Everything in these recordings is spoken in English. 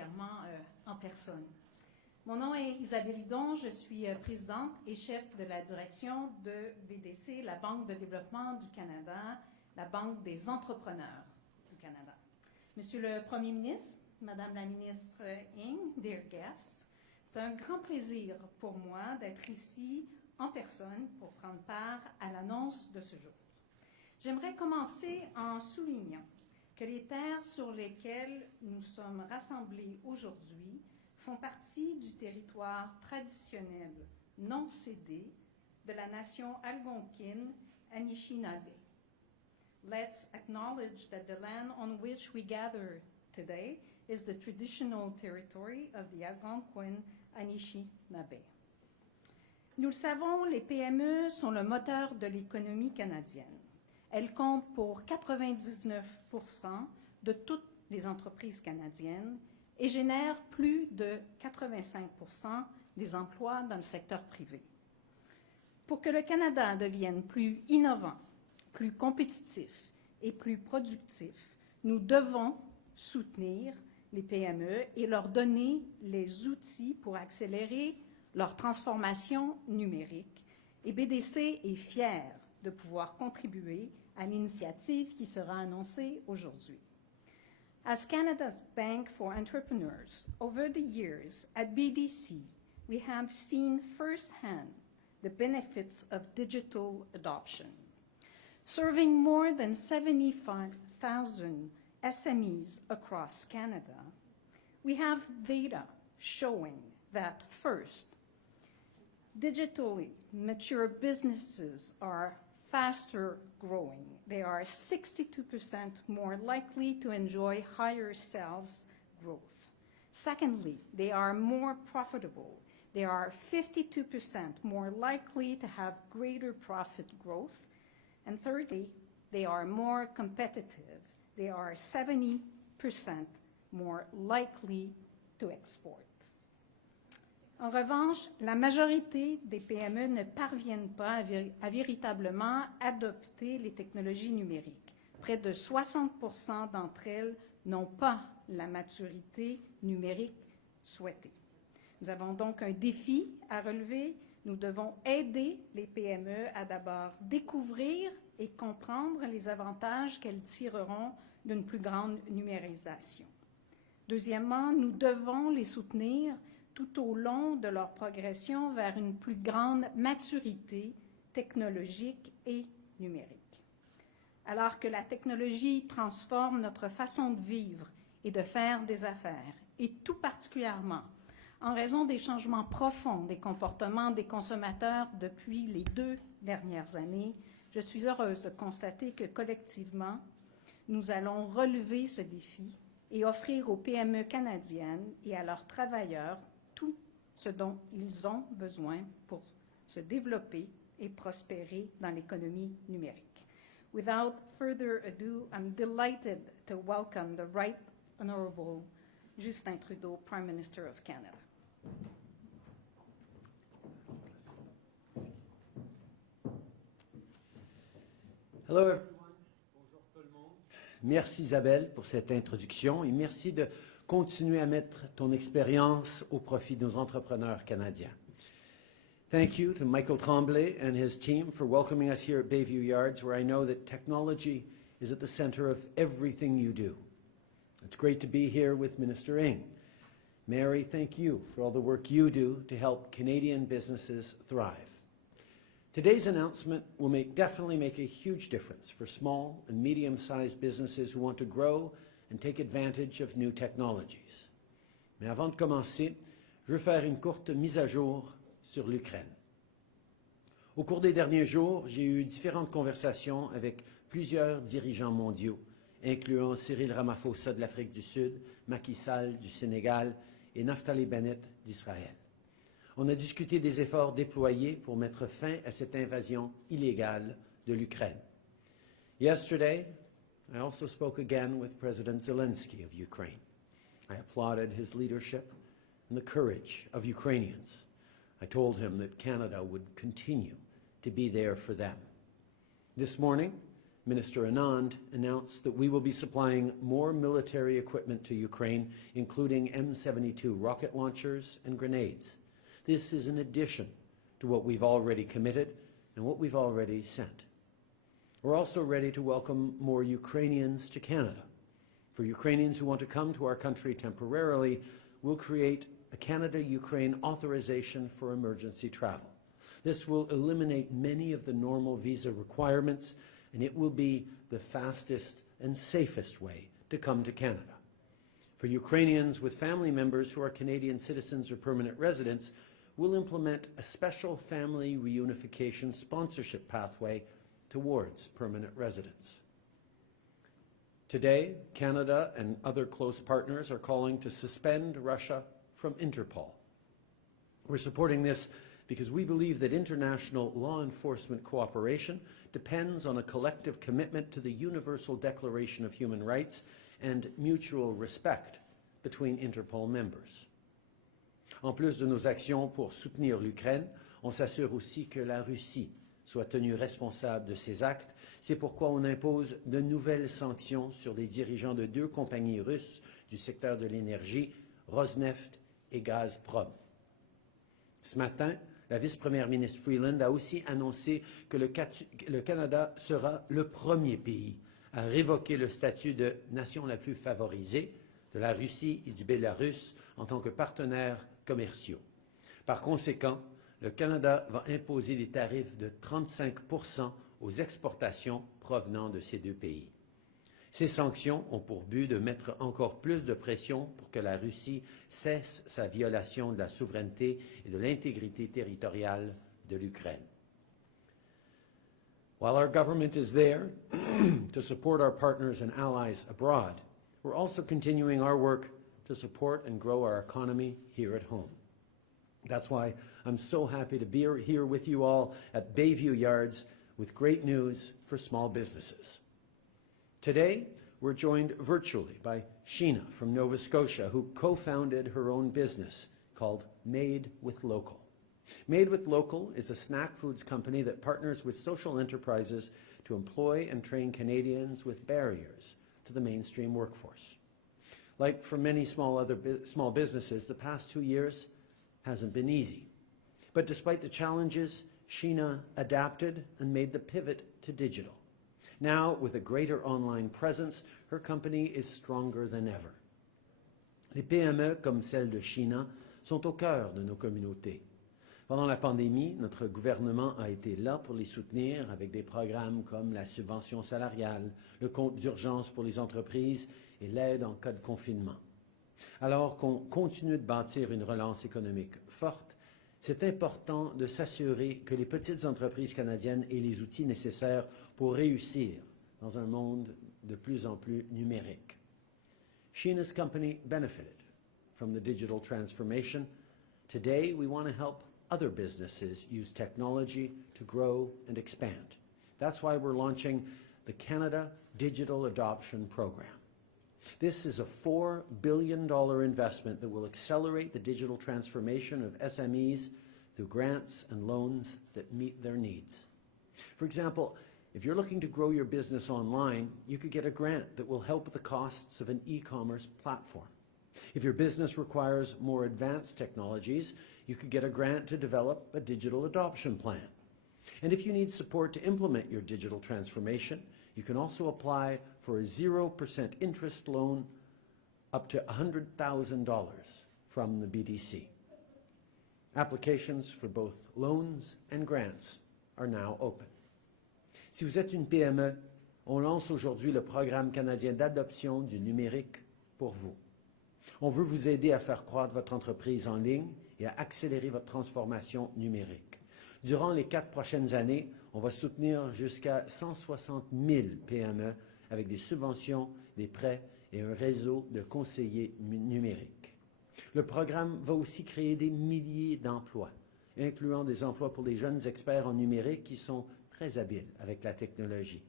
particulièrement en personne. Mon nom est Isabelle Hudon, je suis présidente et chef de la direction de BDC, la Banque de développement du Canada, la Banque des entrepreneurs du Canada. Monsieur le Premier ministre, Madame la ministre Ng, dear guests, c'est un grand plaisir pour moi d'être ici en personne pour prendre part à l'annonce de ce jour. J'aimerais commencer en soulignant que les terres sur lesquelles nous sommes rassemblés aujourd'hui font partie du territoire traditionnel non cédé de la nation algonquine Anishinaabe. Let's acknowledge that the land on which we gather today is the traditional territory of the Algonquin Anishinaabe. Nous le savons, les PME sont le moteur de l'économie canadienne. Elles comptent pour 99% de toutes les entreprises canadiennes et génèrent plus de 85% des emplois dans le secteur privé. Pour que le Canada devienne plus innovant, plus compétitif et plus productif, nous devons soutenir les PME et leur donner les outils pour accélérer leur transformation numérique. Et BDC est fier de pouvoir contribuer à l'initiative qui sera annoncée aujourd'hui. As Canada's Bank for Entrepreneurs, over the years at BDC, we have seen firsthand the benefits of digital adoption. Serving more than 75,000 SMEs across Canada, we have data showing that first, digitally mature businesses are faster growing. They are 62% more likely to enjoy higher sales growth. Secondly, they are more profitable. They are 52% more likely to have greater profit growth. And thirdly, they are more competitive. They are 70% more likely to export. En revanche, la majorité des PME ne parviennent pas à véritablement adopter les technologies numériques. Près de 60% d'entre elles n'ont pas la maturité numérique souhaitée. Nous avons donc un défi à relever. Nous devons aider les PME à d'abord découvrir et comprendre les avantages qu'elles tireront d'une plus grande numérisation. Deuxièmement, nous devons les soutenir tout au long de leur progression vers une plus grande maturité technologique et numérique. Alors que la technologie transforme notre façon de vivre et de faire des affaires, et tout particulièrement en raison des changements profonds des comportements des consommateurs depuis les 2 dernières années, je suis heureuse de constater que collectivement, nous allons relever ce défi et offrir aux PME canadiennes et à leurs travailleurs tout ce dont ils ont besoin pour se développer et prospérer dans l'économie numérique. Without further ado, I'm delighted to welcome the Right Honourable Justin Trudeau, Prime Minister of Canada. Hello everyone. Bonjour tout le monde. Merci Isabelle pour cette introduction et merci de continuer à mettre ton expérience au profit de nos entrepreneurs canadiens. Thank you to Michael Tremblay and his team for welcoming us here at Bayview Yards, where I know that technology is at the center of everything you do. It's great to be here with Minister Ng. Mary, thank you for all the work you do to help Canadian businesses thrive. Today's announcement will definitely make a huge difference for small and medium-sized businesses who want to grow and take advantage of new technologies. Mais avant de commencer, je veux faire une courte mise à jour sur l'Ukraine. Au cours des derniers jours, j'ai eu différentes conversations avec plusieurs dirigeants mondiaux, incluant Cyril Ramaphosa de l'Afrique du Sud, Macky Sall du Sénégal et Naftali Bennett d'Israël. On a discuté des efforts déployés pour mettre fin à cette invasion illégale de l'Ukraine. Yesterday, I also spoke again with President Zelensky of Ukraine. I applauded his leadership and the courage of Ukrainians. I told him that Canada would continue to be there for them. This morning, Minister Anand announced that we will be supplying more military equipment to Ukraine, including M72 rocket launchers and grenades. This is in addition to what we've already committed and what we've already sent. We're also ready to welcome more Ukrainians to Canada. For Ukrainians who want to come to our country temporarily, we'll create a Canada-Ukraine authorization for emergency travel. This will eliminate many of the normal visa requirements, and it will be the fastest and safest way to come to Canada. For Ukrainians with family members who are Canadian citizens or permanent residents, we'll implement a special family reunification sponsorship pathway towards permanent residence. Today, Canada and other close partners are calling to suspend Russia from Interpol. We're supporting this because we believe that international law enforcement cooperation depends on a collective commitment to the Universal Declaration of Human Rights and mutual respect between Interpol members. En plus de nos actions pour soutenir l'Ukraine, on s'assure aussi que la Russie soit tenue responsable de ses actes. C'est pourquoi on impose de nouvelles sanctions sur les dirigeants de 2 compagnies russes du secteur de l'énergie, Rosneft et Gazprom. Ce matin, la vice-première ministre Freeland a aussi annoncé que le Canada sera le premier pays à révoquer le statut de nation la plus favorisée de la Russie et du Bélarus en tant que partenaires commerciaux. Par conséquent, le Canada va imposer des tarifs de 35% aux exportations provenant de ces 2 pays. Ces sanctions ont pour but de mettre encore plus de pression pour que la Russie cesse sa violation de la souveraineté et de l'intégrité territoriale de l'Ukraine. While our government is there to support our partners and allies abroad, we're also continuing our work to support and grow our economy here at home. That's why I'm so happy to be here with you all at Bayview Yards with great news for small businesses. Today, we're joined virtually by Sheena from Nova Scotia, who co-founded her own business called Made with Local. Made with Local is a snack foods company that partners with social enterprises to employ and train Canadians with barriers to the mainstream workforce. Like for many small businesses, the past 2 years hasn't been easy. But despite the challenges, Sheena adapted and made the pivot to digital. Now, with a greater online presence, her company is stronger than ever. Les PME comme celle de Sheena sont au cœur de nos communautés. Pendant la pandémie, notre gouvernement a été là pour les soutenir avec des programmes comme la subvention salariale, le compte d'urgence pour les entreprises et l'aide en cas de confinement. Alors qu'on continue de bâtir une relance économique forte, c'est important de s'assurer que les petites entreprises canadiennes aient les outils nécessaires pour réussir dans un monde de plus en plus numérique. Sheena's company benefited from the digital transformation. Today, we want to help other businesses use technology to grow and expand. That's why we're launching the Canada Digital Adoption Program. This is a $4 billion investment that will accelerate the digital transformation of SMEs through grants and loans that meet their needs. For example, if you're looking to grow your business online, you could get a grant that will help with the costs of an e-commerce platform. If your business requires more advanced technologies, you could get a grant to develop a digital adoption plan. And if you need support to implement your digital transformation, you can also apply for a 0% interest loan up to $100,000 from the BDC. Applications for both loans and grants are now open. Si vous êtes une PME, on lance aujourd'hui le programme canadien d'adoption du numérique pour vous. On veut vous aider à faire croître votre entreprise en ligne et à accélérer votre transformation numérique. Durant les 4 prochaines années, on va soutenir jusqu'à 160 000 PME avec des subventions, des prêts et un réseau de conseillers numériques. Le programme va aussi créer des milliers d'emplois, incluant des emplois pour les jeunes experts en numérique qui sont très habiles avec la technologie.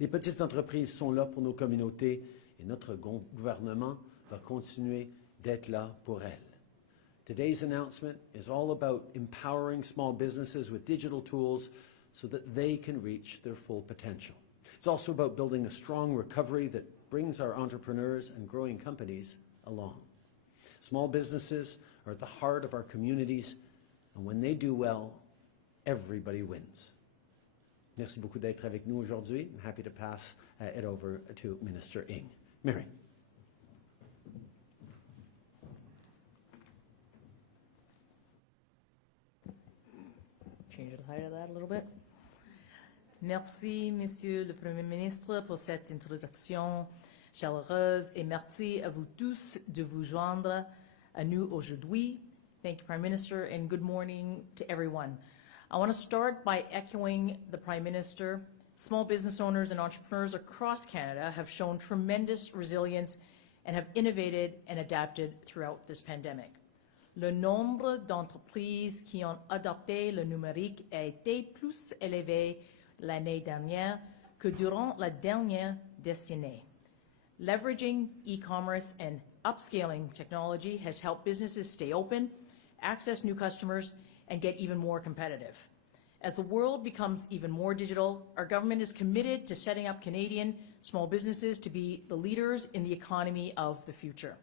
Les petites entreprises sont là pour nos communautés et notre gouvernement va continuer d'être là pour elles. Today's announcement is all about empowering small businesses with digital tools so that they can reach their full potential. It's also about building a strong recovery that brings our entrepreneurs and growing companies along. Small businesses are at the heart of our communities, and when they do well, everybody wins. Merci beaucoup d'être avec nous aujourd'hui. I'm happy to pass it over to Minister Ng. Mary. Change the height of that a little bit. Merci, Monsieur le Premier ministre, pour cette introduction chaleureuse et merci à vous tous de vous joindre à nous aujourd'hui. Thank you, Prime Minister, and good morning to everyone. I want to start by echoing the Prime Minister. Small business owners and entrepreneurs across Canada have shown tremendous resilience and have innovated and adapted throughout this pandemic. Le nombre d'entreprises qui ont adopté le numérique a été plus élevé l'année dernière que durant la dernière décennie. Leveraging e-commerce and upscaling technology has helped businesses stay open, access new customers, and get even more competitive. As the world becomes even more digital, our government is committed to setting up Canadian small businesses to be the leaders in the economy of the future.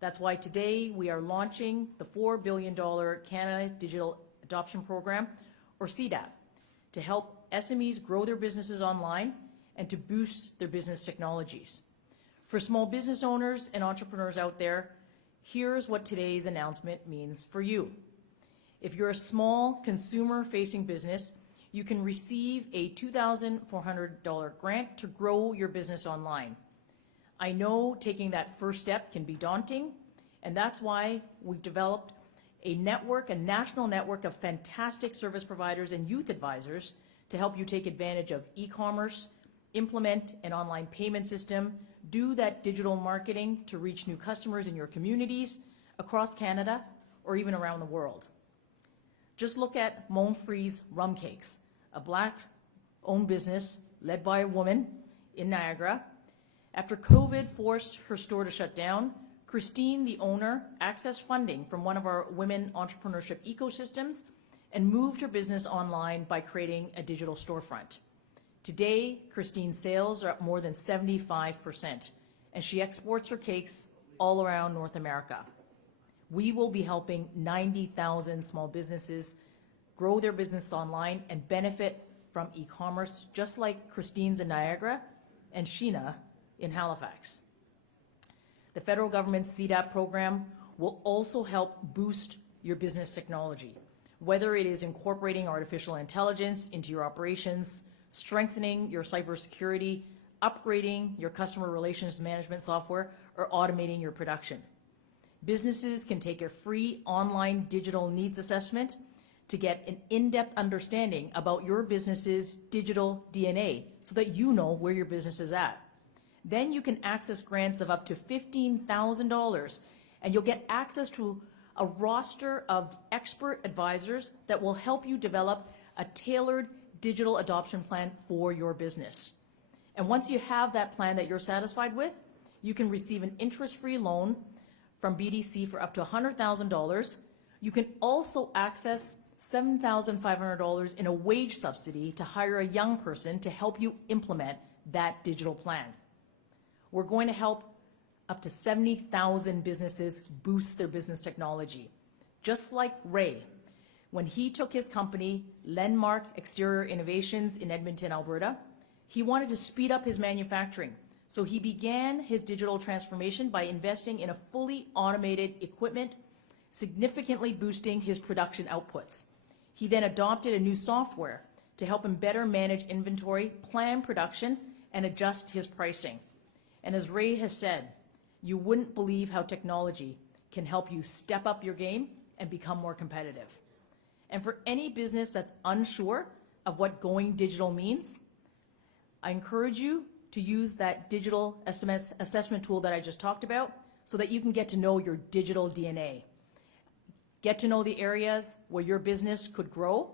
That's why today we are launching the $4 billion Canada Digital Adoption Program, or CDAP, to help SMEs grow their businesses online and to boost their business technologies. For small business owners and entrepreneurs out there, here's what today's announcement means for you. If you're a small consumer-facing business, you can receive a $2,400 grant to grow your business online. I know taking that first step can be daunting, and that's why we've developed a network, a national network of fantastic service providers and youth advisors to help you take advantage of e-commerce, implement an online payment system, do that digital marketing to reach new customers in your communities across Canada or even around the world. Just look at Montfree's Rum Cakes, a Black-owned business led by a woman in Niagara. After COVID forced her store to shut down, Christine, the owner, accessed funding from one of our women entrepreneurship ecosystems and moved her business online by creating a digital storefront. Today, Christine's sales are up more than 75%, and she exports her cakes all around North America. We will be helping 90,000 small businesses grow their business online and benefit from e-commerce, just like Christine's in Niagara and Sheena in Halifax. The federal government's CDAP program will also help boost your business technology, whether it is incorporating artificial intelligence into your operations, strengthening your cybersecurity, upgrading your customer relations management software, or automating your production. Businesses can take a free online digital needs assessment to get an in-depth understanding about your business's digital DNA so that you know where your business is at. Then you can access grants of up to $15,000, and you'll get access to a roster of expert advisors that will help you develop a tailored digital adoption plan for your business. And once you have that plan that you're satisfied with, you can receive an interest-free loan from BDC for up to $100,000. You can also access $7,500 in a wage subsidy to hire a young person to help you implement that digital plan. We're going to help up to 70,000 businesses boost their business technology. Just like Ray, when he took his company, Landmark Exterior Innovations in Edmonton, Alberta, he wanted to speed up his manufacturing. So he began his digital transformation by investing in a fully automated equipment, significantly boosting his production outputs. He then adopted a new software to help him better manage inventory, plan production, and adjust his pricing. And as Ray has said, you wouldn't believe how technology can help you step up your game and become more competitive. And for any business that's unsure of what going digital means, I encourage you to use that digital SMS assessment tool that I just talked about so that you can get to know your digital DNA. Get to know the areas where your business could grow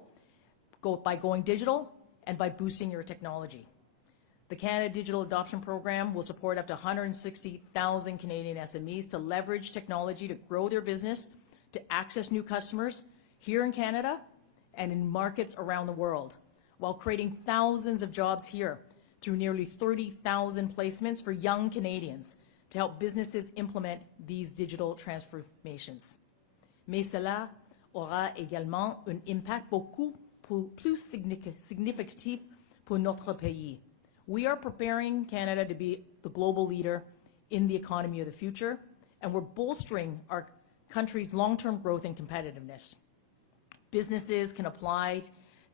by going digital and by boosting your technology. The Canada Digital Adoption Program will support up to 160,000 Canadian SMEs to leverage technology to grow their business, to access new customers here in Canada and in markets around the world. while creating thousands of jobs here through nearly 30,000 placements for young Canadians to help businesses implement these digital transformations. Mais cela aura également un impact beaucoup plus significatif pour notre pays. We are preparing Canada to be the global leader in the economy of the future, and we're bolstering our country's long-term growth and competitiveness. Businesses can apply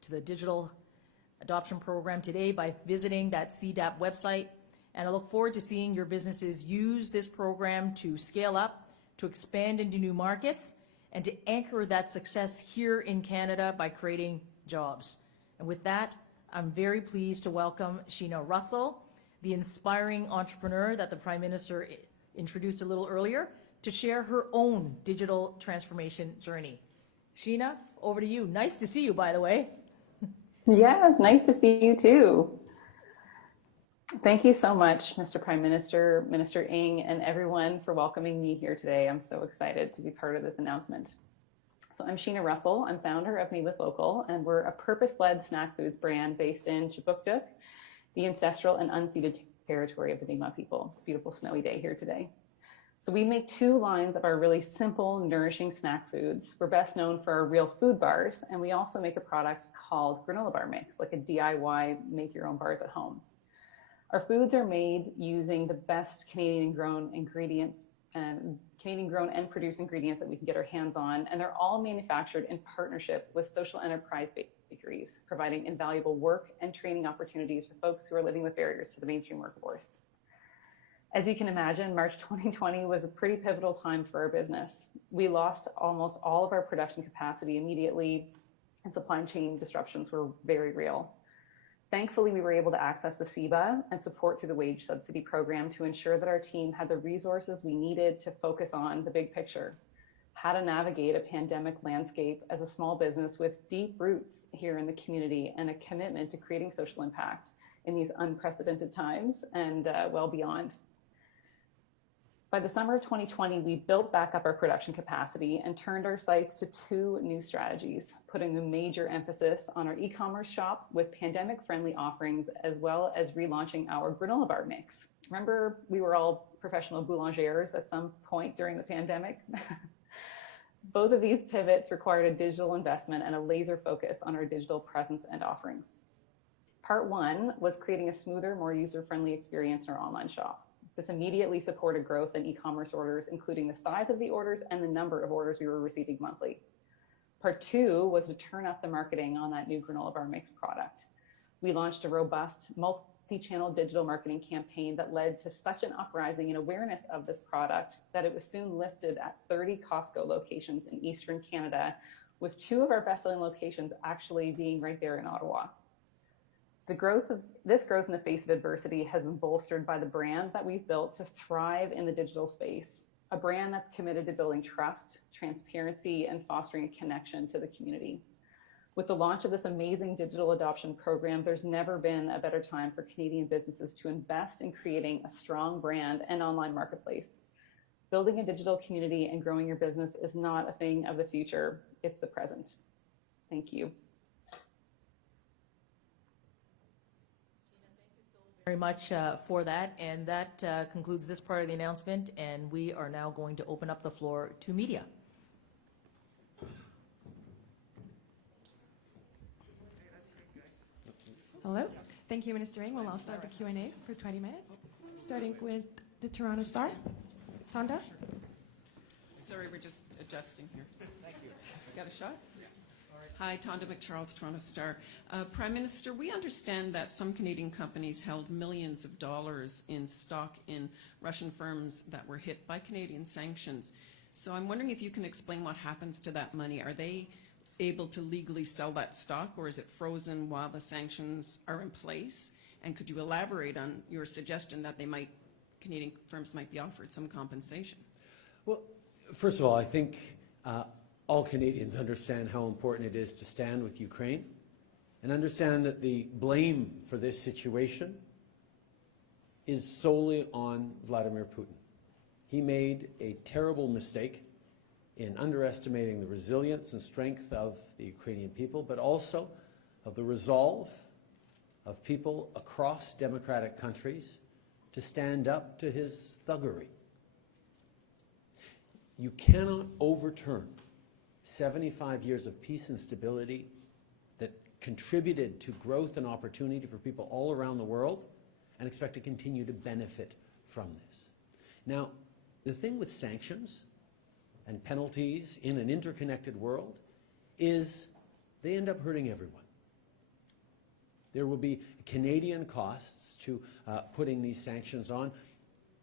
to the digital adoption program today by visiting that CDAP website, and I look forward to seeing your businesses use this program to scale up, to expand into new markets, and to anchor that success here in Canada by creating jobs. And with that, I'm very pleased to welcome Sheena Russell, the inspiring entrepreneur that the Prime Minister introduced a little earlier, to share her own digital transformation journey. Sheena, over to you. Nice to see you, by the way. Yes, nice to see you too. Thank you so much, Mr. Prime Minister, Minister Ng, and everyone for welcoming me here today. I'm so excited to be part of this announcement. So I'm Sheena Russell. I'm founder of Me With Local, and we're a purpose-led snack foods brand based in Chibuktuk, the ancestral and unceded territory of the Mi'kmaq people. It's a beautiful snowy day here today. So we make two lines of our really simple, nourishing snack foods. We're best known for our real food bars, and we also make a product called granola bar mix, like a DIY make your own bars at home. Our foods are made using the best Canadian-grown ingredients, Canadian-grown and produced ingredients that we can get our hands on, and they're all manufactured in partnership with social enterprise bakeries, providing invaluable work and training opportunities for folks who are living with barriers to the mainstream workforce. As you can imagine, March 2020 was a pretty pivotal time for our business. We lost almost all of our production capacity immediately, and supply chain disruptions were very real. Thankfully, we were able to access the CEBA and support through the wage subsidy program to ensure that our team had the resources we needed to focus on the big picture, how to navigate a pandemic landscape as a small business with deep roots here in the community and a commitment to creating social impact in these unprecedented times and well beyond. By the summer of 2020, we built back up our production capacity and turned our sights to two new strategies, putting a major emphasis on our e-commerce shop with pandemic-friendly offerings, as well as relaunching our granola bar mix. Remember, we were all professional boulangers at some point during the pandemic? Both of these pivots required a digital investment and a laser focus on our digital presence and offerings. Part one was creating a smoother, more user-friendly experience in our online shop. This immediately supported growth in e-commerce orders, including the size of the orders and the number of orders we were receiving monthly. Part two was to turn up the marketing on that new granola bar mix product. We launched a robust multi-channel digital marketing campaign that led to such an uprising in awareness of this product that it was soon listed at 30 Costco locations in Eastern Canada, with two of our best-selling locations actually being right there in Ottawa. This growth in the face of adversity has been bolstered by the brand that we've built to thrive in the digital space, a brand that's committed to building trust, transparency, and fostering a connection to the community. With the launch of this amazing digital adoption program, there's never been a better time for Canadian businesses to invest in creating a strong brand and online marketplace. Building a digital community and growing your business is not a thing of the future, it's the present. Thank you. Very much for that, and that concludes this part of the announcement, and we are now going to open up the floor to media. Hello. Thank you, Minister Ng. We'll now start the Q&A for 20 minutes, starting with the Toronto Star. Tonda? Sorry, we're just adjusting here. Thank you. Got a shot? Hi, Tonda McCharles, Toronto Star. Prime Minister, we understand that some Canadian companies held millions of dollars in stock in Russian firms that were hit by Canadian sanctions. So I'm wondering if you can explain what happens to that money. Are they able to legally sell that stock, or is it frozen while the sanctions are in place? And could you elaborate on your suggestion that Canadian firms might be offered some compensation? Well, first of all, I think all Canadians understand how important it is to stand with Ukraine and understand that the blame for this situation is solely on Vladimir Putin. He made a terrible mistake in underestimating the resilience and strength of the Ukrainian people, but also of the resolve of people across democratic countries to stand up to his thuggery. You cannot overturn 75 years of peace and stability that contributed to growth and opportunity for people all around the world and expect to continue to benefit from this. Now, the thing with sanctions and penalties in an interconnected world is they end up hurting everyone. There will be Canadian costs to putting these sanctions on,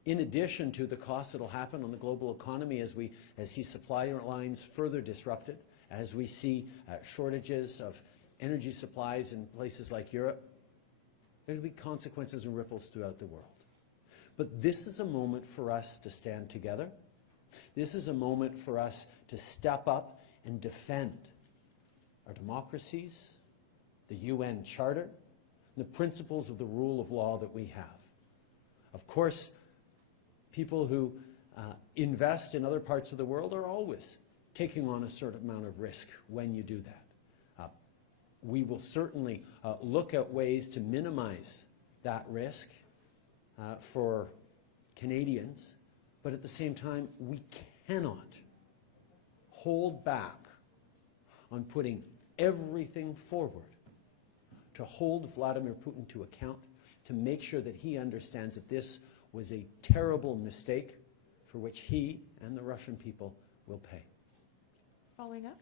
in addition to the costs that will happen on the global economy as we see supply lines further disrupted, as we see shortages of energy supplies in places like Europe. There will be consequences and ripples throughout the world. But this is a moment for us to stand together. This is a moment for us to step up and defend our democracies, the UN Charter, and the principles of the rule of law that we have. Of course, people who invest in other parts of the world are always taking on a certain amount of risk when you do that. We will certainly look at ways to minimize that risk for Canadians, but at the same time, we cannot hold back on putting everything forward to hold Vladimir Putin to account, to make sure that he understands that this was a terrible mistake for which he and the Russian people will pay. Following up?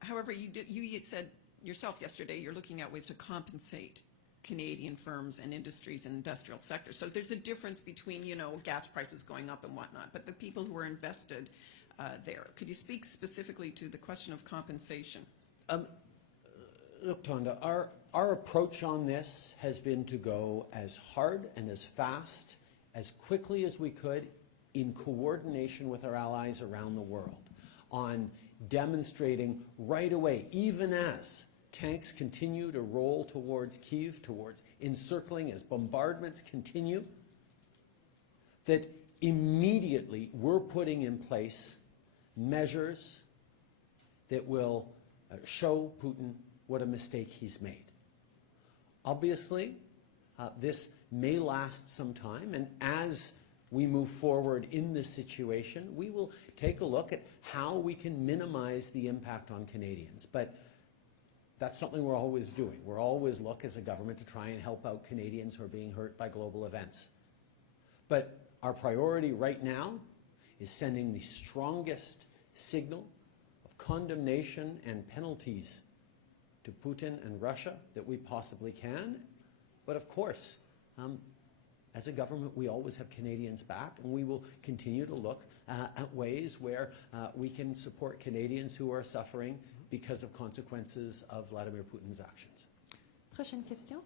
However, you said yourself yesterday you're looking at ways to compensate Canadian firms and industries and industrial sectors. So there's a difference between, you know, gas prices going up and whatnot, but the people who are invested there. Could you speak specifically to the question of compensation? Look, Tonda, our approach on this has been to go as hard and as fast, as quickly as we could, in coordination with our allies around the world, on demonstrating right away, even as tanks continue to roll towards Kyiv, towards encircling, as bombardments continue, that immediately we're putting in place measures that will show Putin what a mistake he's made. Obviously, this may last some time, and as we move forward in this situation, we will take a look at how we can minimize the impact on Canadians. But that's something we're always doing. We're always look as a government to try and help out Canadians who are being hurt by global events. But our priority right now is sending the strongest signal of condemnation and penalties to Putin and Russia that we possibly can. But of course, as a government, we always have Canadians back, and we will continue to look at ways where we can support Canadians who are suffering because of consequences of Vladimir Putin's actions. Prochaine question.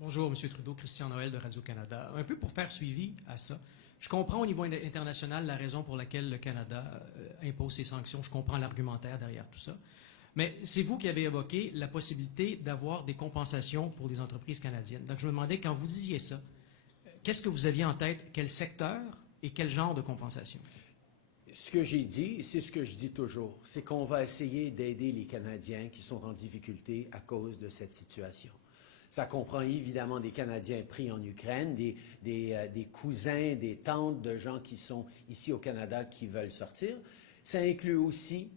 Bonjour, M. Trudeau, Christian Noël de Radio-Canada. Un peu pour faire suivi à ça, je comprends au niveau international la raison pour laquelle le Canada impose ces sanctions. Je comprends l'argumentaire derrière tout ça. Mais c'est vous qui avez évoqué la possibilité d'avoir des compensations pour les entreprises canadiennes. Donc, je me demandais, quand vous disiez ça, qu'est-ce que vous aviez en tête? Quel secteur et quel genre de compensation? Ce que j'ai dit, c'est ce que je dis toujours, c'est qu'on va essayer d'aider les Canadiens qui sont en difficulté à cause de cette situation. Ça comprend évidemment des Canadiens pris en Ukraine, des cousins, des tantes de gens qui sont ici au Canada qui veulent sortir. Ça inclut aussi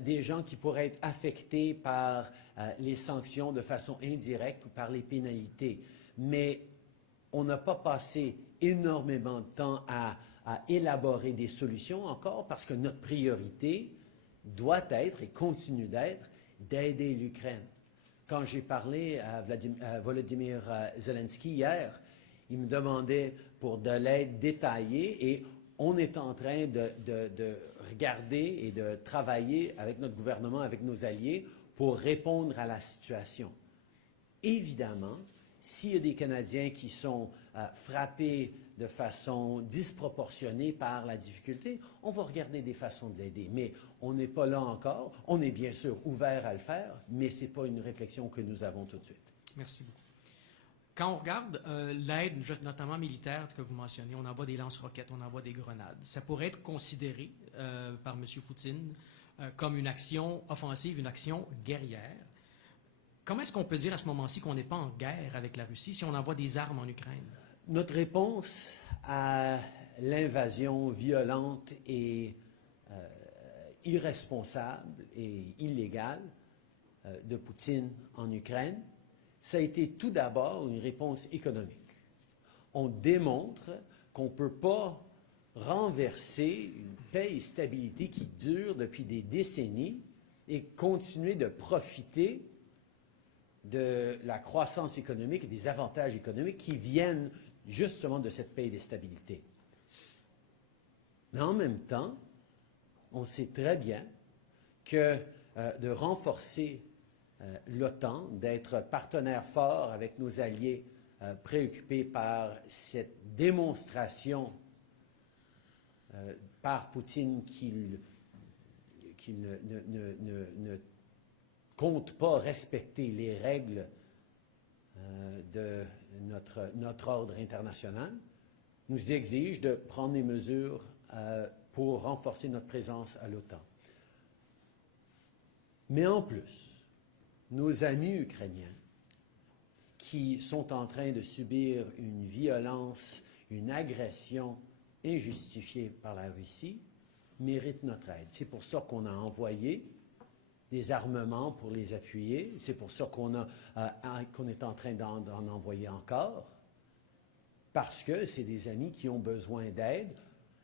des gens qui pourraient être affectés par les sanctions de façon indirecte ou par les pénalités. Mais on n'a pas passé énormément de temps à élaborer des solutions encore parce que notre priorité doit être et continue d'être d'aider l'Ukraine. Quand j'ai parlé à Volodymyr Zelensky hier, il me demandait pour de l'aide détaillée et on est en train de regarder et de travailler avec notre gouvernement, avec nos alliés, pour répondre à la situation. Évidemment, s'il y a des Canadiens qui sont frappés de façon disproportionnée par la difficulté, on va regarder des façons de l'aider. Mais on n'est pas là encore. On est bien sûr ouvert à le faire, mais ce n'est pas une réflexion que nous avons tout de suite. Merci beaucoup. Quand on regarde l'aide, notamment militaire, que vous mentionnez, on envoie des lance-roquettes, on envoie des grenades. Ça pourrait être considéré par M. Poutine comme une action offensive, une action guerrière. Comment est-ce qu'on peut dire à ce moment-ci qu'on n'est pas en guerre avec la Russie si on envoie des armes en Ukraine? Notre réponse à l'invasion violente et irresponsable et illégale de Poutine en Ukraine, ça a été tout d'abord une réponse économique. On démontre qu'on ne peut pas renverser une paix et stabilité qui durent depuis des décennies et continuer de profiter de la croissance économique et des avantages économiques qui viennent justement de cette paix et de stabilité. Mais en même temps, on sait très bien que de renforcer l'OTAN, d'être partenaire fort avec nos alliés préoccupés par cette démonstration par Poutine qu'il ne compte pas respecter les règles de notre ordre international, nous exige de prendre des mesures pour renforcer notre présence à l'OTAN. Mais en plus, nos amis ukrainiens qui sont en train de subir une violence, une agression injustifiée par la Russie, méritent notre aide. C'est pour ça qu'on a envoyé des armements pour les appuyer. C'est pour ça qu'on est en train d'en envoyer encore, parce que c'est des amis qui ont besoin d'aide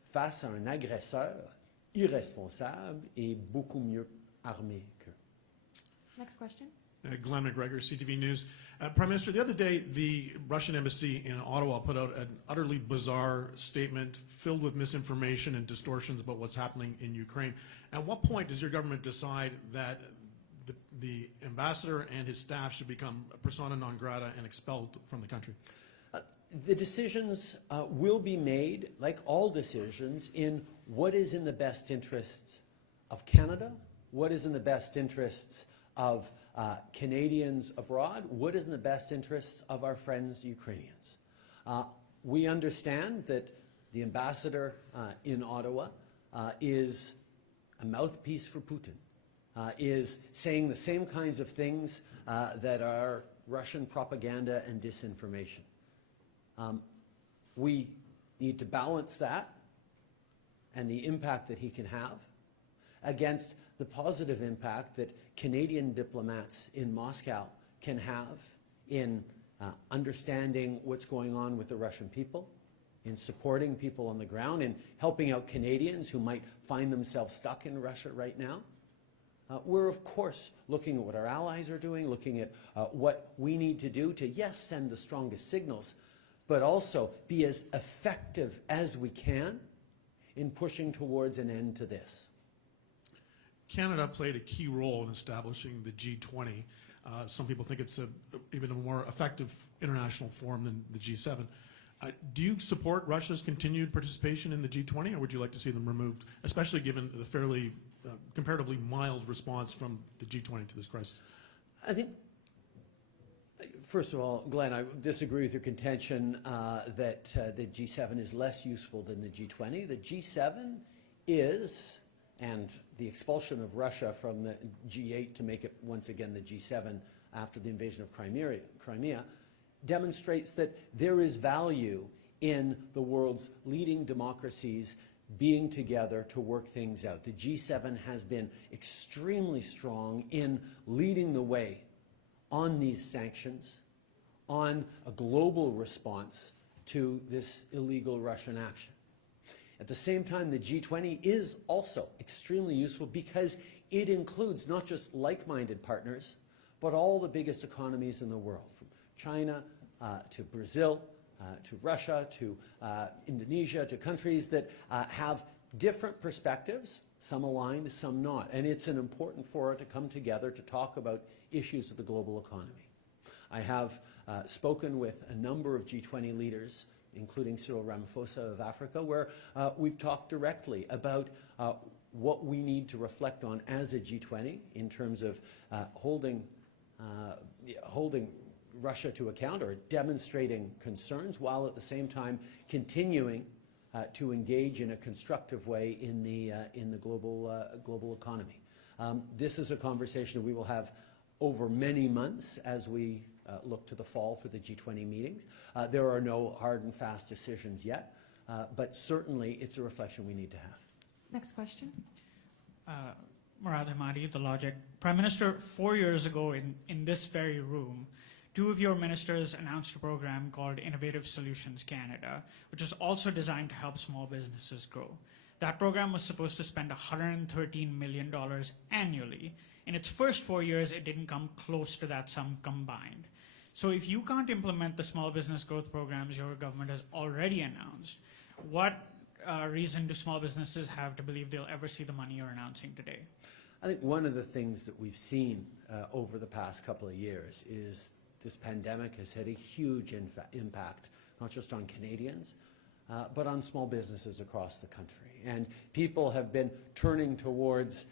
face à un agresseur irresponsable et beaucoup mieux armé qu'eux. Next question. Glenn McGregor, CTV News. Prime Minister, the other day, the Russian embassy in Ottawa put out an utterly bizarre statement filled with misinformation and distortions about what's happening in Ukraine. At what point does your government decide that the ambassador and his staff should become persona non grata and expelled from the country? The decisions will be made, like all decisions, in what is in the best interests of Canada, what is in the best interests of Canadians abroad, what is in the best interests of our friends, the Ukrainians. We understand that the ambassador in Ottawa is a mouthpiece for Putin, is saying the same kinds of things that are Russian propaganda and disinformation. We need to balance that and the impact that he can have against the positive impact that Canadian diplomats in Moscow can have in understanding what's going on with the Russian people, in supporting people on the ground, in helping out Canadians who might find themselves stuck in Russia right now. We're, of course, looking at what our allies are doing, looking at what we need to do to, yes, send the strongest signals, but also be as effective as we can in pushing towards an end to this. Canada played a key role in establishing the G20. Some people think it's even a more effective international forum than the G7. Do you support Russia's continued participation in the G20, or would you like to see them removed, especially given the fairly comparatively mild response from the G20 to this crisis? I think, first of all, Glenn, I disagree with your contention that the G7 is less useful than the G20. The G7 is, and the expulsion of Russia from the G8 to make it once again the G7 after the invasion of Crimea demonstrates that there is value in the world's leading democracies being together to work things out. The G7 has been extremely strong in leading the way on these sanctions, on a global response to this illegal Russian action. At the same time, the G20 is also extremely useful because it includes not just like-minded partners, but all the biggest economies in the world, from China to Brazil, to Russia, to Indonesia, to countries that have different perspectives, some aligned, some not. And it's an important forum to come together to talk about issues of the global economy. I have spoken with a number of G20 leaders, including Cyril Ramaphosa of Africa, where we've talked directly about what we need to reflect on as a G20 in terms of holding Russia to account or demonstrating concerns, while at the same time continuing to engage in a constructive way in the global economy. This is a conversation we will have over many months as we look to the fall for the G20 meetings. There are no hard and fast decisions yet, but certainly it's a reflection we need to have. Next question. Murad Hamadi, The Logic. Prime Minister, 4 years ago in this very room, two of your ministers announced a program called Innovative Solutions Canada, which is also designed to help small businesses grow. That program was supposed to spend $113 million annually. In its first 4 years, it didn't come close to that sum combined. So if you can't implement the small business growth programs your government has already announced, what reason do small businesses have to believe they'll ever see the money you're announcing today? I think one of the things that we've seen over the past couple of years is this pandemic has had a huge impact, not just on Canadians, but on small businesses across the country. And people have been turning towards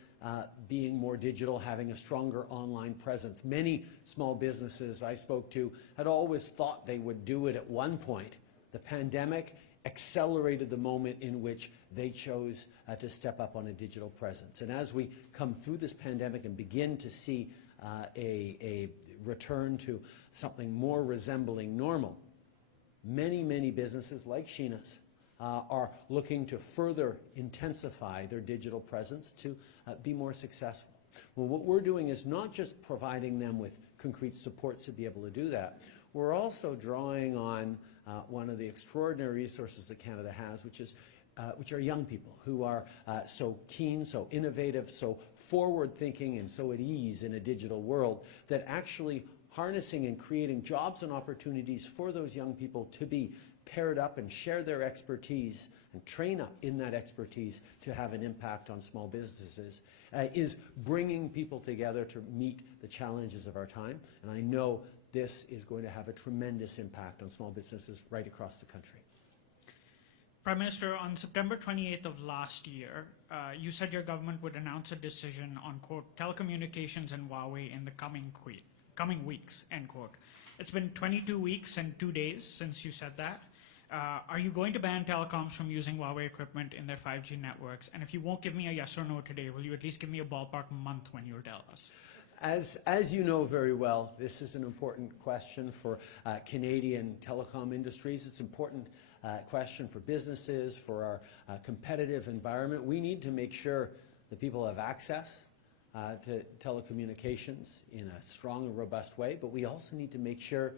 being more digital, having a stronger online presence. Many small businesses I spoke to had always thought they would do it at one point. The pandemic accelerated the moment in which they chose to step up on a digital presence. And as we come through this pandemic and begin to see a return to something more resembling normal, many businesses like Sheena's are looking to further intensify their digital presence to be more successful. Well, what we're doing is not just providing them with concrete supports to be able to do that, we're also drawing on one of the extraordinary resources that Canada has, which are young people who are so keen, so innovative, so forward-thinking, and so at ease in a digital world that actually harnessing and creating jobs and opportunities for those young people to be paired up and share their expertise and train up in that expertise to have an impact on small businesses is bringing people together to meet the challenges of our time. And I know this is going to have a tremendous impact on small businesses right across the country. Prime Minister, on September 28th of last year, you said your government would announce a decision on, quote, telecommunications and Huawei in the coming weeks, end quote. It's been 22 weeks and 2 days since you said that. Are you going to ban telecoms from using Huawei equipment in their 5G networks? And if you won't give me a yes or no today, will you at least give me a ballpark month when you'll tell us? As you know very well, this is an important question for Canadian telecom industries. It's an important question for businesses, for our competitive environment. We need to make sure that people have access to telecommunications in a strong and robust way, but we also need to make sure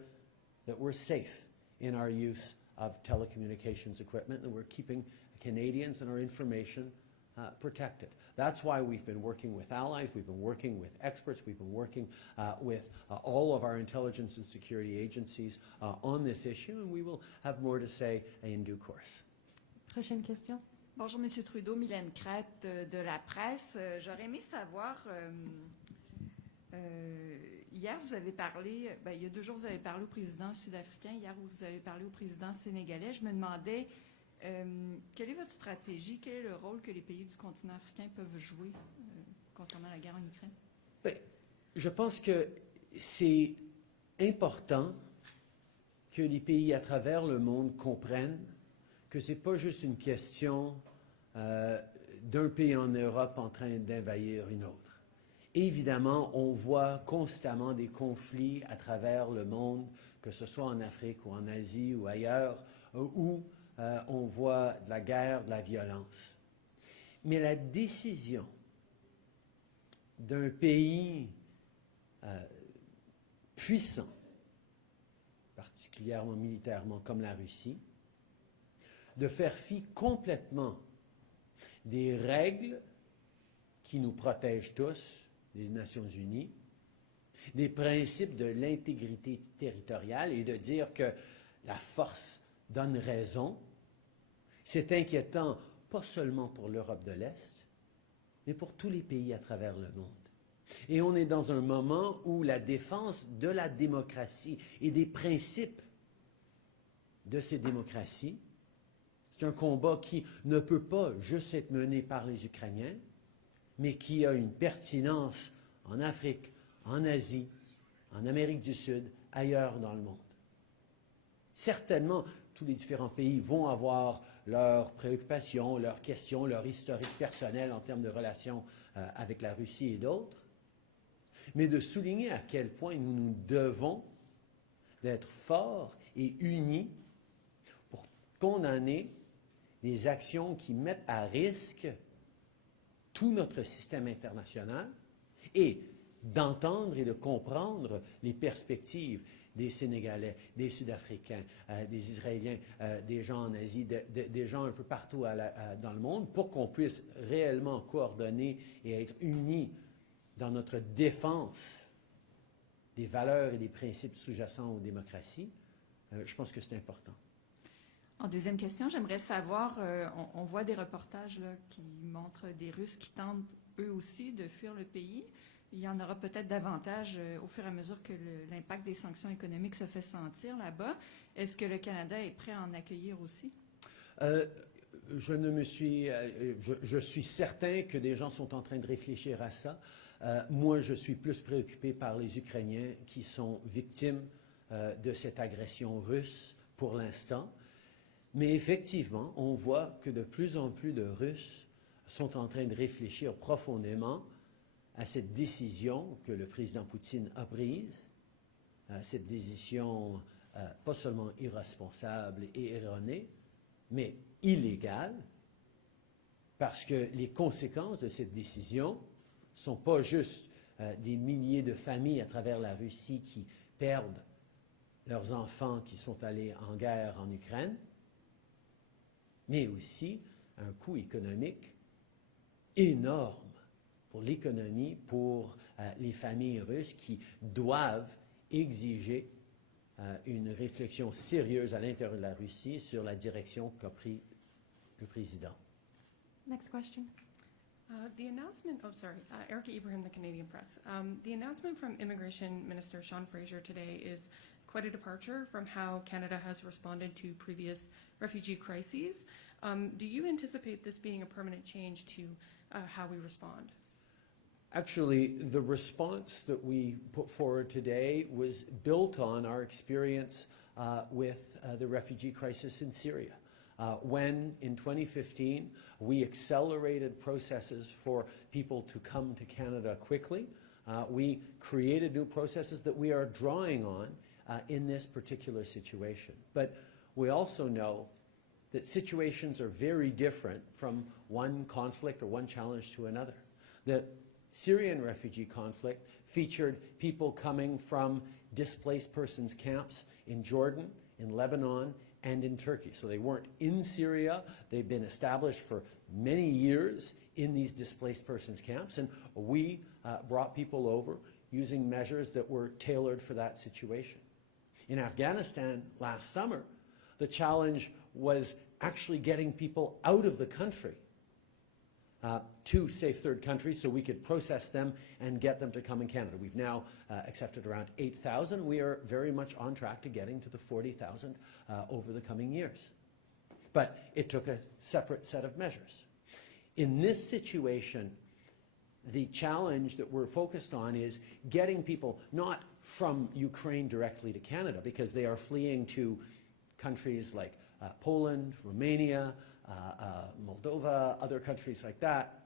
that we're safe in our use of telecommunications equipment, that we're keeping Canadians and our information protected. That's why we've been working with allies, we've been working with experts, we've been working with all of our intelligence and security agencies on this issue, and we will have more to say in due course. Prochaine question. Bonjour, Monsieur Trudeau, Mylène Crête de la presse. J'aurais aimé savoir, hier vous avez parlé, il y a 2 jours vous avez parlé au président sud-africain, hier vous avez parlé au président sénégalais. Je me demandais, quelle est votre stratégie, quel est le rôle que les pays du continent africain peuvent jouer concernant la guerre en Ukraine? Je pense que c'est important que les pays à travers le monde comprennent que ce n'est pas juste une question d'un pays en Europe en train d'envahir une autre. Évidemment, on voit constamment des conflits à travers le monde, que ce soit en Afrique ou en Asie ou ailleurs, où on voit de la guerre, de la violence. Mais la décision d'un pays puissant, particulièrement militairement comme la Russie, de faire fi complètement des règles qui nous protègent tous, les Nations Unies, des principes de l'intégrité territoriale et de dire que la force donne raison, c'est inquiétant pas seulement pour l'Europe de l'Est, mais pour tous les pays à travers le monde. Et on est dans un moment où la défense de la démocratie et des principes de ces démocraties, c'est un combat qui ne peut pas juste être mené par les Ukrainiens, mais qui a une pertinence en Afrique, en Asie, en Amérique du Sud, ailleurs dans le monde. Certainement, tous les différents pays vont avoir leurs préoccupations, leurs questions, leur historique personnel en termes de relations avec la Russie et d'autres, mais de souligner à quel point nous devons d'être forts et unis pour condamner les actions qui mettent à risque tout notre système international et d'entendre et de comprendre les perspectives des Sénégalais, des Sud-Africains, des Israéliens, des gens en Asie, des gens un peu partout dans le monde, pour qu'on puisse réellement coordonner et être unis dans notre défense des valeurs et des principes sous-jacents aux démocraties. Je pense que c'est important. En deuxième question, j'aimerais savoir, on voit des reportages là, qui montrent des Russes qui tentent eux aussi de fuir le pays. Il y en aura peut-être davantage au fur et à mesure que l'impact des sanctions économiques se fait sentir là-bas. Est-ce que le Canada est prêt à en accueillir aussi? Je suis certain que des gens sont en train de réfléchir à ça. Moi, je suis plus préoccupé par les Ukrainiens qui sont victimes de cette agression russe pour l'instant. Mais effectivement, on voit que de plus en plus de Russes sont en train de réfléchir profondément à cette décision que le président Poutine a prise, cette décision pas seulement irresponsable et erronée, mais illégale, parce que les conséquences de cette décision ne sont pas juste des milliers de familles à travers la Russie qui perdent leurs enfants qui sont allés en guerre en Ukraine, mais aussi un coût économique énorme pour l'économie, pour les familles russes qui doivent exiger une réflexion sérieuse à l'intérieur de la Russie sur la direction qu'a pris le président. Next question. The announcement, Erica Ibrahim, the Canadian Press. The announcement from Immigration Minister Sean Fraser today is quite a departure from how Canada has responded to previous refugee crises. Do you anticipate this being a permanent change to how we respond? Actually, the response that we put forward today was built on our experience with the refugee crisis in Syria. When, in 2015, we accelerated processes for people to come to Canada quickly, we created new processes that we are drawing on in this particular situation. But we also know that situations are very different from one conflict or one challenge to another. The Syrian refugee conflict featured people coming from displaced persons camps in Jordan, in Lebanon, and in Turkey. So they weren't in Syria. They've been established for many years in these displaced persons camps, and we brought people over using measures that were tailored for that situation. In Afghanistan last summer, the challenge was actually getting people out of the country to safe third countries so we could process them and get them to come in Canada. We've now accepted around 8,000. We are very much on track to getting to the 40,000 over the coming years. But it took a separate set of measures. In this situation, the challenge that we're focused on is getting people not from Ukraine directly to Canada, because they are fleeing to countries like Poland, Romania, Moldova, other countries like that,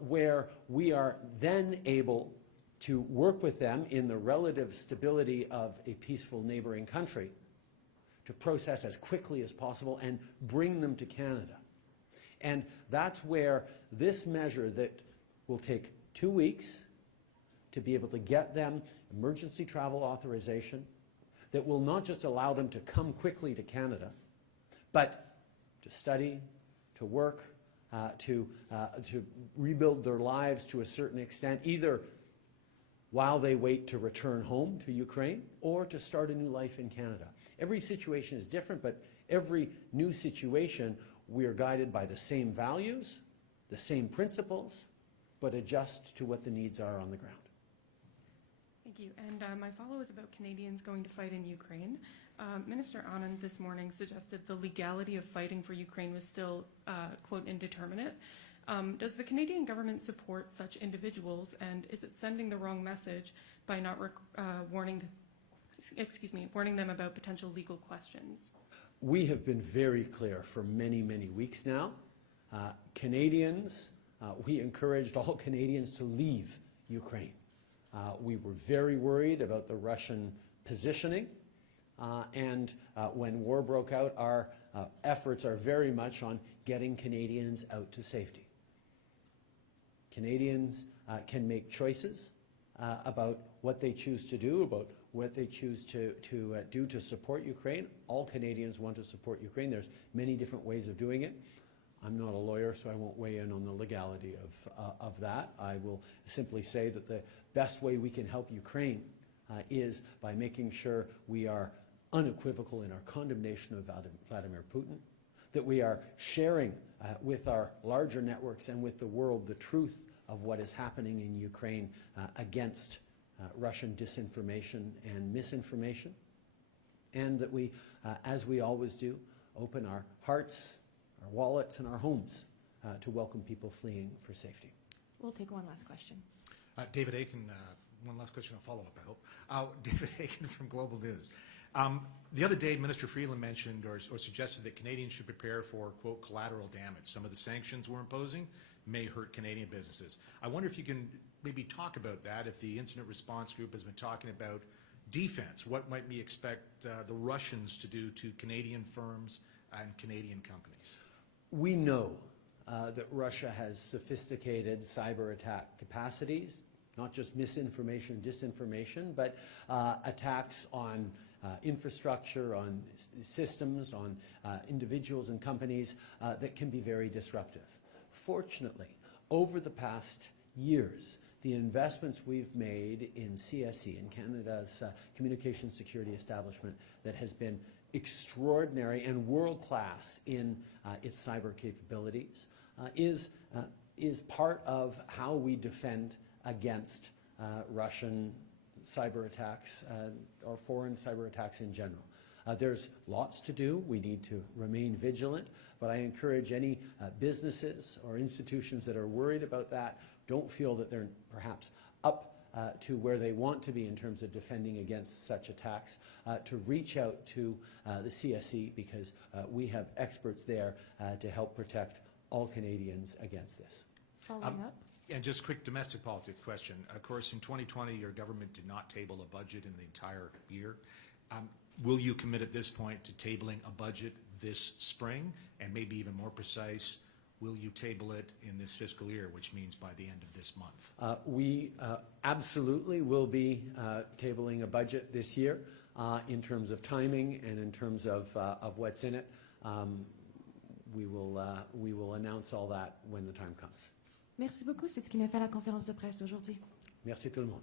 where we are then able to work with them in the relative stability of a peaceful neighboring country to process as quickly as possible and bring them to Canada. And that's where this measure that will take 2 weeks to be able to get them emergency travel authorization, that will not just allow them to come quickly to Canada, but to study, to work, to rebuild their lives to a certain extent, either while they wait to return home to Ukraine or to start a new life in Canada. Every situation is different, but every new situation, we are guided by the same values, the same principles, but adjust to what the needs are on the ground. Thank you. And my follow is about Canadians going to fight in Ukraine. Minister Anand this morning suggested the legality of fighting for Ukraine was still, quote, indeterminate. Does the Canadian government support such individuals, and is it sending the wrong message by not warning warning them about potential legal questions? We have been very clear for many, many weeks now. Canadians, we encouraged all Canadians to leave Ukraine. We were very worried about the Russian positioning, and when war broke out, our efforts are very much on getting Canadians out to safety. Canadians can make choices about what they choose to do, about what they choose to do to support Ukraine. All Canadians want to support Ukraine. There's many different ways of doing it. I'm not a lawyer, so I won't weigh in on the legality of that. I will simply say that the best way we can help Ukraine is by making sure we are unequivocal in our condemnation of Vladimir Putin, that we are sharing with our larger networks and with the world the truth of what is happening in Ukraine against Russian disinformation and misinformation, and that we, as we always do, open our hearts, our wallets, and our homes to welcome people fleeing for safety. We'll take one last question. David Aiken, one last question, a follow-up, I hope. David Aiken from Global News. The other day, Minister Freeland mentioned or suggested that Canadians should prepare for, quote, collateral damage. Some of the sanctions we're imposing may hurt Canadian businesses. I wonder if you can maybe talk about that, if the Incident Response Group has been talking about defense. What might we expect the Russians to do to Canadian firms and Canadian companies? We know that Russia has sophisticated cyber attack capacities, not just misinformation, disinformation, but attacks on infrastructure, on systems, on individuals and companies that can be very disruptive. Fortunately, over the past years, the investments we've made in CSE, in Canada's communications security establishment, that has been extraordinary and world-class in its cyber capabilities, is part of how we defend against Russian cyber attacks or foreign cyber attacks in general. There's lots to do. We need to remain vigilant, but I encourage any businesses or institutions that are worried about that, don't feel that they're perhaps up to where they want to be in terms of defending against such attacks, to reach out to the CSE, because we have experts there to help protect all Canadians against this. Following up. And just quick domestic politics question. Of course, in 2020, your government did not table a budget in the entire year. Will you commit at this point to tabling a budget this spring? And maybe even more precise, will you table it in this fiscal year, which means by the end of this month? We absolutely will be tabling a budget this year in terms of timing and in terms of what's in it. We will announce all that when the time comes. Merci beaucoup. C'est ce qui m'a fait la conférence de presse aujourd'hui. Merci tout le monde.